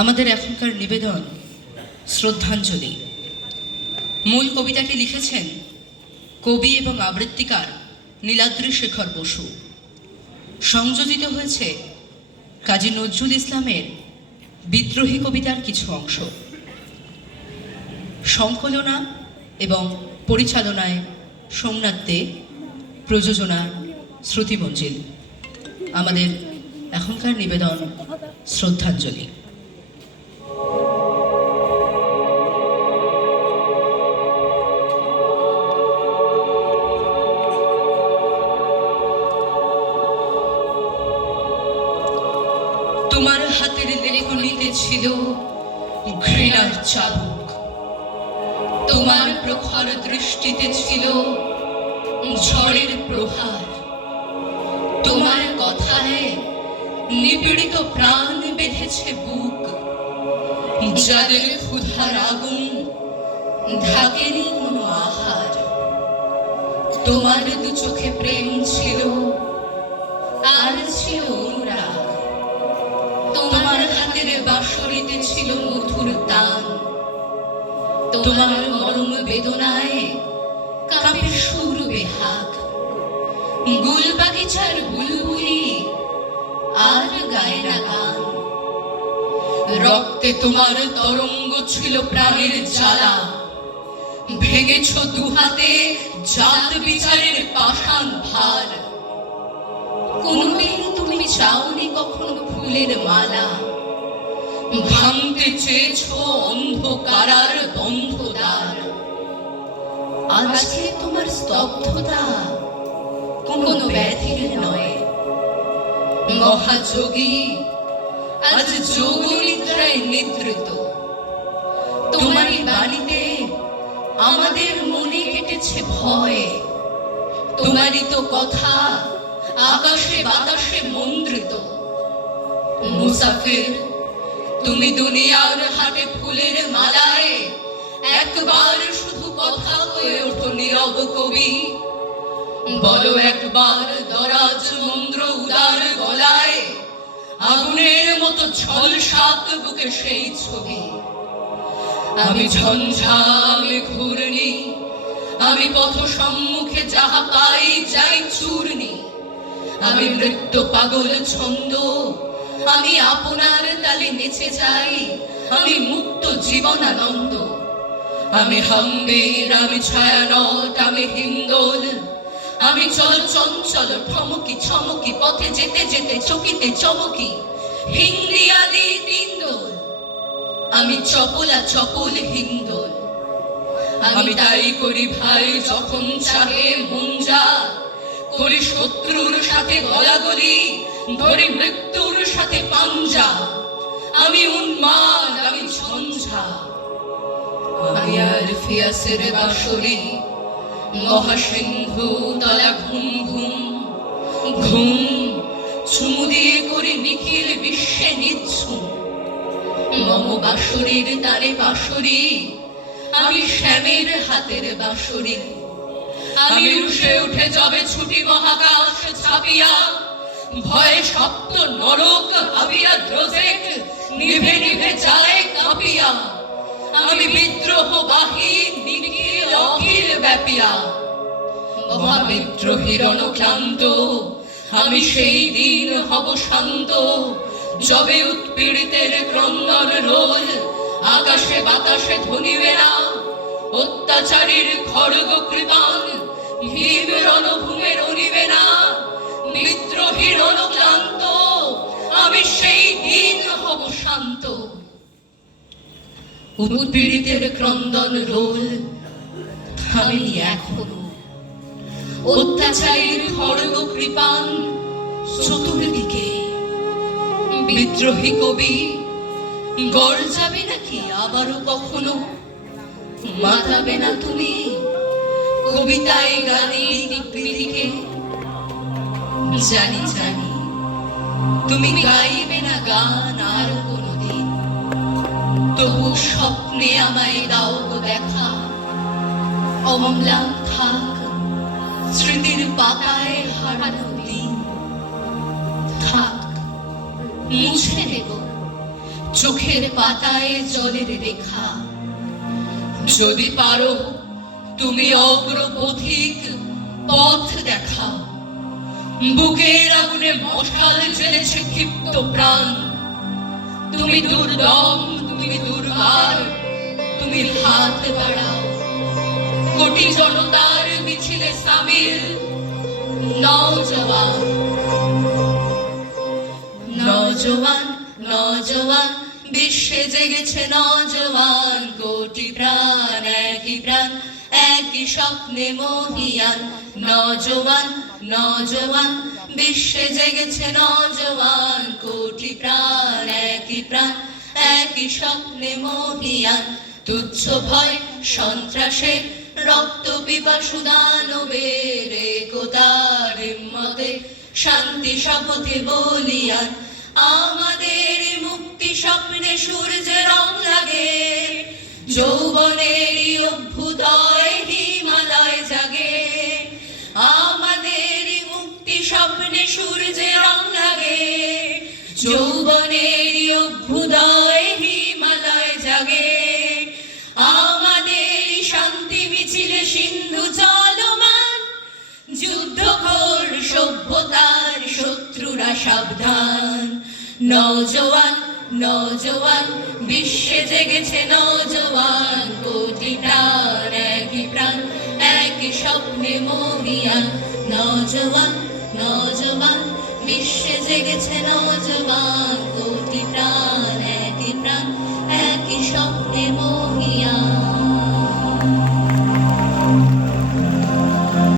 আমাদের এখনকার নিবেদন শ্রদ্ধাঞ্জলি। মূল কবিতাটি লিখেছেন কবি এবং আবৃত্তিকার নীলাদ্রি শেখর বসু। সংযোজিত হয়েছে কাজী নজরুল ইসলামের বিদ্রোহী কবিতার কিছু অংশ। সংকলনা এবং পরিচালনায় সোমনাথ দে, প্রযোজনা শ্রুতিমঞ্জিল। আমাদের এখনকার নিবেদন শ্রদ্ধাঞ্জলি। তোমার হাতের লেখনীতে ছিল ঘৃণার চাবুক, তোমার প্রখর দৃষ্টিতে ছিল ঝড়ের প্রহার, তোমার কথায় নিপীড়িত প্রাণ বেঁধেছে বুক, যাদের ক্ষুধার আগুন ঢাকেনি কোনো আহার। তোমার দু চোখে প্রেম ছিল আর ছিল অনুরাগ, তোমার হাতের বাঁশরিতে ছিল মধুর তান, তোমার মরম বেদনায় কাঁপে সুর বেহাগ, গুল বাগিচার বুলবুলি আর গায়ে না গান। রক্তে তোমার তরঙ্গ ছিল প্রাণের জ্বালা, ভেঙেছ দুহাতে জাত বিচারের পাষাণ ভার। কোনদিন তুমি চাওনি কখনো ফুলের মালা, ভাঙতে চেয়েছ অন্ধকারার বন্ধ দ্বার। আজকে তোমার স্তব্ধতা কোনো ব্যাধির নয়, মহাযোগী আজ যোগনিদ্রায় নিদ্রিত। তোমারই বাণীতে আমাদের মনে কেটেছে ভয়, তোমারই তো কথা আকাশে বাতাসে মন্ত্রিত। মুসাফির তুমি দুনিয়ার হাটে ফুলের মালায় একবার শুধু কথা হয়ে ওঠো নীরব কবি। বলো একবার দরাজ মন্দ্র উদার গলায়, আগুনের মতো ঝলসাত বুকে সেই ছবি। আমি ঝঞ্ঝা, আমি ঘূর্ণি, আমি পথ সম্মুখে যাহা পাই যাই চূর্ণি। আমি নৃত্য পাগল ছন্দ, আমি আপনার তালে নেচে যাই, আমি মুক্ত জীবনানন্দ। আমি হাম্বির, আমি ছায়ানট, আমি হিন্দোল, আমি চল চঞ্চল ঠমকি ছমকি, পথে যেতে যেতে চকিতে চমকি, হিন্দি আদি তিনদোল। আমি চপলা চপল হিন্দোল। আমি তাই করি ভাই যখন চাহে মন যা, করি শত্রুর সাথে গলাগলি, ধরি মৃত্যুর সাথে পাঞ্জা। আমি উন্মাদ, আমি ঝঞ্ঝা, আমি আর ফিয়াসের বাঁশরি, মহাসিন্ধু তলা ঘুম ঘুম ঘুম, চুমু দিয়ে করি নিখিল বিশ্বে নিঝুম। মম বাঁশরির তারে বাঁশরি, আমি শ্যামের হাতের বাঁশরি। আমি রুষে উঠে যাবে ছুটি মহাকাশ ছাপিয়া, ভয়ে সপ্ত নরক হাবিয়া দ্রোজেক নিভে নিভে যায় কাঁপিয়া। আমি বিদ্রোহ বাহী নিখিল অখিল ব্যাপিয়া, মহাবিদ্রোহীর অনক্লান্ত। আমি সেই দিন হব শান্ত, যবে উৎপীড়িতের ক্রন্দন রোল আকাশে বাতাসে ধ্বনিবে না। অত্যাচারীর খড়গ কৃপান ভীম রণভূমে রণিবে না। বিদ্রোহীর অনক্লান্ত, আমি সেই দিন হব শান্ত। উৎপীড়িতের ক্রন্দন রোল থামেনি এখনো, অত্যাচারীর খড়গ কৃপান চতুর্দিকে। বিদ্রোহী কবি গর্জাবে নাকি আবারও কখনো? মাতাবে না তুমি কবিতায় গানে দিকে? জানি জানি তুমি গাইবে না গান আর কোনদিন, তবু স্বপ্নে আমায় দাও গো দেখা। অম্লান থাক স্মৃতির পাতায় হারানো দিন, থাক মুছে দেব চোখের পাতায় জলের রেখা। যদি পারো তুমি অগ্রপথিক পথ দেখাও। বুকের আগুনে মশাল জ্বেলেছে ক্ষিপ্ত প্রাণ। তুমি দুর্দম, তুমি দুর্বার, তুমি হাত বাড়াও। কোটি জনতার মিছিলে সামিল নওজওয়ান। নওজওয়ান, নওজওয়ান, বিশ্বে জেগেছে নওজওয়ান। কোটি প্রাণ, একই প্রাণ, একই স্বপ্নে মহিয়ান। নওজওয়ান, নওজওয়ান, বিশ্বে জেগেছে নওজওয়ান। কোটি প্রাণ, একই প্রাণ, একই স্বপ্নে মহিয়ান। তুচ্ছ ভয় সন্ত্রাসের রক্ত পিপাসু দানবের একতার হিম্মতে শান্তি শপথে বলিয়ান। আমাদের মুক্তি স্বপ্নে সূর্যে রং লাগে। যৌবনের অভ্যুদয় হিমালয় জাগে। আমাদের মুক্তি স্বপ্নে সূর্যে রং লাগে। যৌবনের অভ্যুদয় হিমালয় জাগে। আমাদের শান্তি মিছিলে সিন্ধু চলমান। যুদ্ধঘোর সভ্যতার শত্রুরা সাবধান। নওজওয়ান, নওজওয়ান, বিশ্বে জেগেছে নওজওয়ান। কোটি প্রাণ, একই প্রাণ, একই স্বপ্নে মহিয়ান। নওজওয়ান, নওজওয়ান, বিশ্বে জেগেছে নওজওয়ান। কোটি প্রাণ, একই প্রাণ, একই স্বপ্নে মহিয়ান।